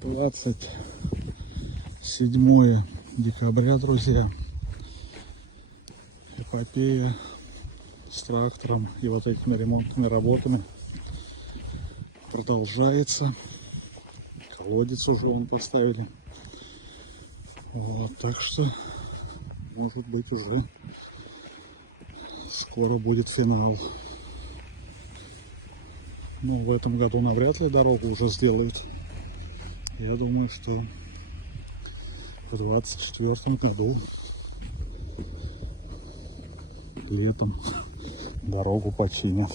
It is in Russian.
27 декабря, друзья. Эпопея с трактором и вот этими ремонтными работами продолжается. Колодец уже он поставили. Вот, так что, может быть, уже скоро будет финал. Ну, в этом году навряд ли дорогу уже сделают. Я думаю, что в 2024 году летом дорогу починят.